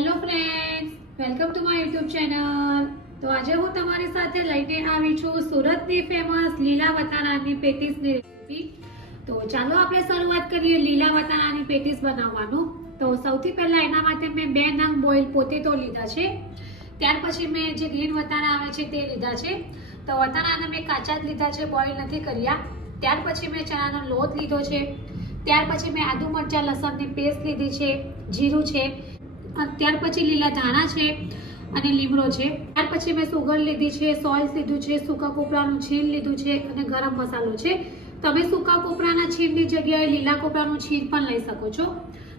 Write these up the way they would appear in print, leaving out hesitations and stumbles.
Hello friends, welcome to my YouTube channel. તો આજે હું તમારી સાથે લઈને આવી છું સુરતની ફેમસ લીલા વટાણાની પેટીસની રેસીપી। તો ચાલો આપણે શરૂઆત કરીએ લીલા વટાણાની પેટીસ બનાવવાનું। તો સૌથી પહેલા એના માટે મેં 2 નંગ બોઇલ પોટેટો લીધા છે। ત્યાર પછી મેં જે ગ્રીન વટાણા આવે છે તે લીધા છે। તો વટાણાને મેં કાચા જ લીધા છે, બોઇલ નથી કર્યા। ત્યાર પછી મેં ચણાનો લોટ લીધો છે। ત્યાર પછી મેં આદુ મરચાં લસણની પેસ્ટ લીધી છે, જીરું છે, ત્યાર પછી લીલા ધાણા છે અને લીમડો છે। ત્યાર પછી મેં સુગર લીધી છે, સોલ્ટ લીધું છે, સૂકા કોપરાનું છીણ લીધું છે અને ગરમ મસાલો છે। તમે સૂકા કોપરાના છીણની જગ્યાએ લીલા કોપરાનું છીણ પણ લઈ શકો છો।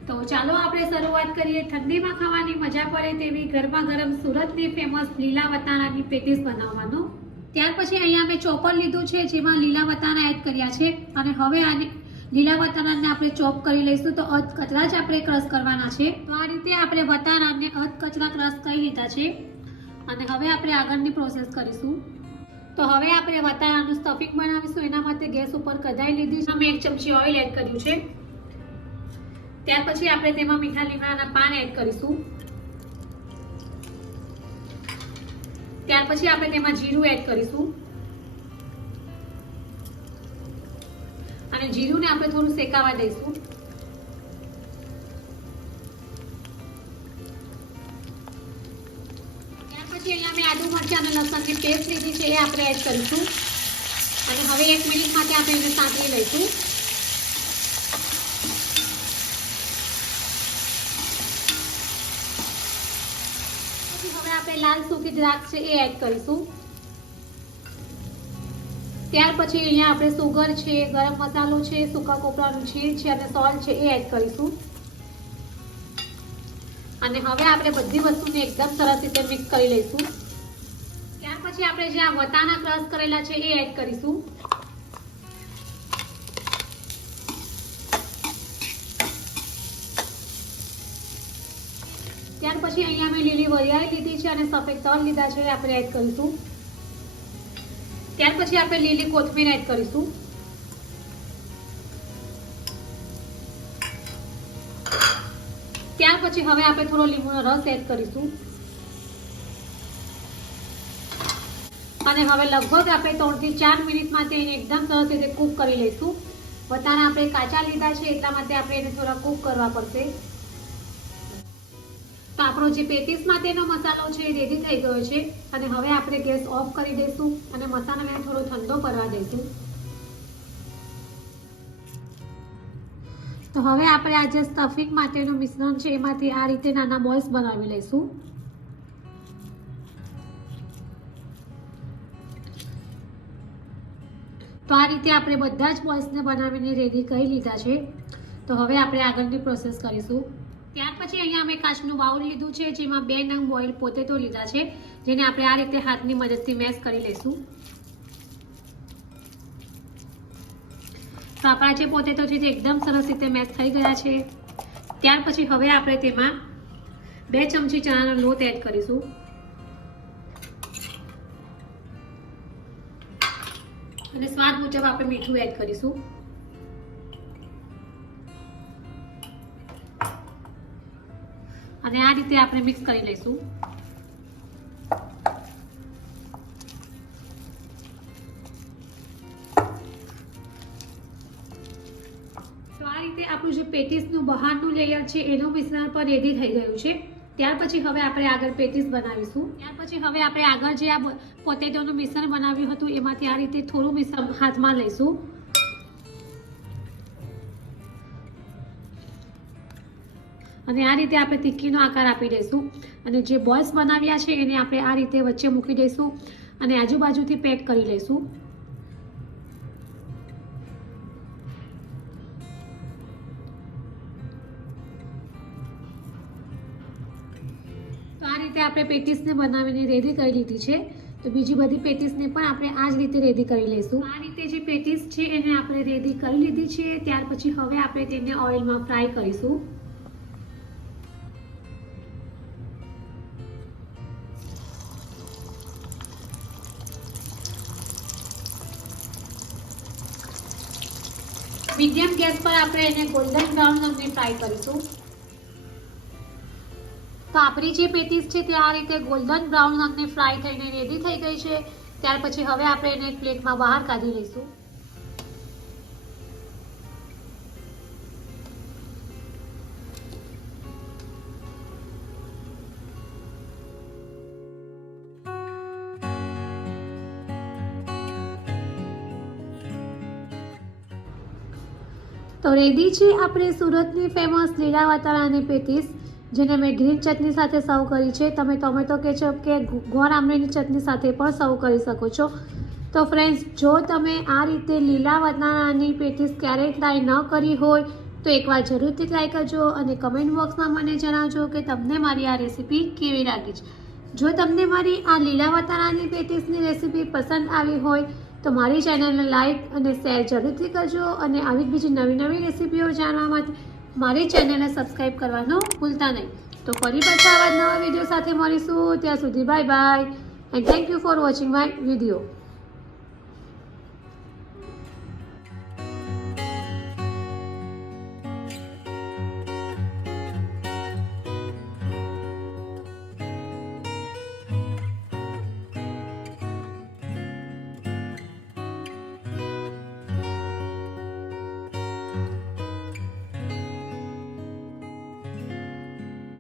તો ચાલો આપણે શરૂઆત કરીએ ઠંડીમાં ખાવાની મજા પડે તેવી ગરમા ગરમ સુરતની ફેમસ લીલા વટાણાની પેટીસ બનાવવાનું। ત્યાર પછી અહીંયા મેં ચોપર લીધું છે, જેમાં લીલા વટાણા એડ કર્યા છે અને હવે આને લીલા વટાણાને આપણે ચોપ કરી લઈશું। તો અધ કચરા જ આપણે ક્રશ કરવાના છે। તો આ રીતે આપણે વટાણાને અધ કચરા ક્રશ કરી લીધા છે અને હવે આપણે આગળની પ્રોસેસ કરીશું। તો હવે આપણે વટાણાનું સ્ટફિંગ બનાવીશું। એના માટે ગેસ ઉપર કઢાઈ લીધી છે, મેં 1 ચમચી ઓઇલ એડ કર્યું છે। ત્યાર પછી આપણે તેમાં મીઠા લીમડાના પાન એડ કરીશું। ત્યાર પછી આપણે તેમાં જીરું એડ કરીશું અને જીરુંને આપણે થોડું શેકાવા દઈશું। ત્યાર પછી અહીંયા મેં આદુ મરચાં અને લસણની પેસ્ટ લીધી છે, એ આપણે એડ કરીશું અને હવે 1 મિનિટ માટે આપણે એને સાંતળી લઈશું। પછી હવે આપણે લાલ સૂકી દ્રાક્ષ છે એ એડ કરીશું। ત્યાર પછી અહીંયા આપણે સુગર છે, ગરમ મસાલો છે, સૂકા કોપરાનું છીણ છે અને સોલ્ટ છે એ એડ કરીશું અને હવે આપણે બધી વસ્તુને એકદમ સરસ રીતે મિક્સ કરી લઈશું। ત્યાર પછી આપણે જે આ વટાણા ક્રશ કરેલા છે એ એડ કરીશું। ત્યાર પછી અહીંયા મેં લીલી વરિયાળી લીધી છે અને સફેદ તલ લીધા છે, એ આપણે એડ કરીશું। ત્યાર પછી આપણે લીલી કોથમીર એડ કરીશું। ત્યાર પછી હવે આપણે થોડો લીંબુનો રસ એડ કરીશું અને હવે લગભગ આપણે 3 થી 4 મિનિટ માટે એને એકદમ સરસ રીતે કૂક કરી લઈશું। વટાણા આપણે કાચા લીધા છે એટલા માટે આપણે એને થોડા કૂક કરવા પડશે। તો આપણો જે પેટીસ માટેનો મસાલો છે એ રેડી થઈ ગયો છે અને હવે આપણે ગેસ ઓફ કરી દઈશું અને મસાલાને થોડો ઠંડો કરવા દઈશું। તો હવે આપણે આ જે સ્ટફિંગ માટેનું મિશ્રણ છે એમાંથી આ રીતે નાના બોલ્સ બનાવી લઈશું। તો આ રીતે આપણે બધા જ બોલ્સને બનાવીને રેડી કરી લીધા છે। તો હવે આપણે આગળની પ્રોસેસ કરીશું। ત્યાર પછી અહીંયા મેં કાચનું બાઉલ લીધું છે, જેમાં 2 નંગ બોઇલ પોટેટો લીધા છે, જેને આપણે આ રીતે હાથની મદદથી મેશ કરી લઈશું। તો આપણા જે પોટેટો છે તે એકદમ સરસ રીતે મેશ થઈ ગયા છે। ત્યાર પછી હવે આપણે તેમાં 2 ચમચી ચણાનો લોટ એડ કરીશું અને સ્વાદ મુજબ આપણે મીઠું એડ કરીશું અને આ રીતે આપણે મિક્સ કરી લઈશું। તો આ રીતે આપણું જે પેટીસનું બહારનું લેયર છે એનું મિશ્રણ પણ રેડી થઈ ગયું છે। ત્યાર પછી હવે આપણે આગળ પેટીસ બનાવીશું। ત્યાર પછી હવે આપણે આગળ જે આ પોટેટોનું મિશ્રણ બનાવ્યું હતું એમાંથી આ રીતે થોડું મિશ્રણ હાથમાં લઈશું અને આ રીતે આપણે ટિક્કીનો આકાર આપી દઈશું અને જે બોલ્સ બનાવ્યા છે એને આપણે આ રીતે વચ્ચે મૂકી દઈશું અને આજુબાજુથી પેક કરી લઈશું। તો આ રીતે આપણે પેટીસને બનાવીને રેડી કરી લીધી છે। તો બીજી બધી પેટીસને પણ આપણે આ જ રીતે રેડી કરી લઈશું। આ રીતે જે પેટીસ છે એને આપણે રેડી કરી લીધી છે। ત્યાર પછી હવે આપણે તેને ઓઇલમાં ફ્રાય કરીશું। મીડિયમ ગેસ પર આપણે એને ગોલ્ડન બ્રાઉન રંગની ફ્રાય કરીશું। તો આપણી જે પેટીસ છે તે આ રીતે ગોલ્ડન બ્રાઉન રંગની ફ્રાય થઈને રેડી થઈ ગઈ છે. ત્યાર પછી હવે આપણે એને એક પ્લેટમાં બહાર કાઢી લઈશું. તો રેડી છે આપણે સુરતની ફેમસ લીલા વટાણાની પેટીસ, જેને મેં ગ્રીન ચટણી સાથે સર્વ કરી છે. તમે ટોમેટો કેચઅપ કે ગોળ આમલીની ચટણી સાથે પણ સર્વ કરી શકો છો. તો ફ્રેન્ડ્સ, જો તમે આ રીતે લીલા વટાણાની પેટીસ ક્યારેય ટ્રાય ન કરી હોય તો એકવાર જરૂરથી ટ્રાય કરજો અને કમેન્ટ બોક્સમાં મને જણાવજો કે તમને મારી આ રેસીપી કેવી લાગી છે. જો તમને મારી આ લીલા વટાણાની પેટીસની રેસીપી પસંદ આવી હોય તો મારી ચેનલને લાઈક અને શેર જરૂરથી કરજો અને આવી જ બીજી નવી નવી રેસીપીઓ જાણવા માટે મારી ચેનલને સબસ્ક્રાઈબ કરવાનું ભૂલતા નહીં. તો ફરી પાછા આવા નવા વિડીયો સાથે મળીશું. ત્યાં સુધી bye bye and thank you for watching my video.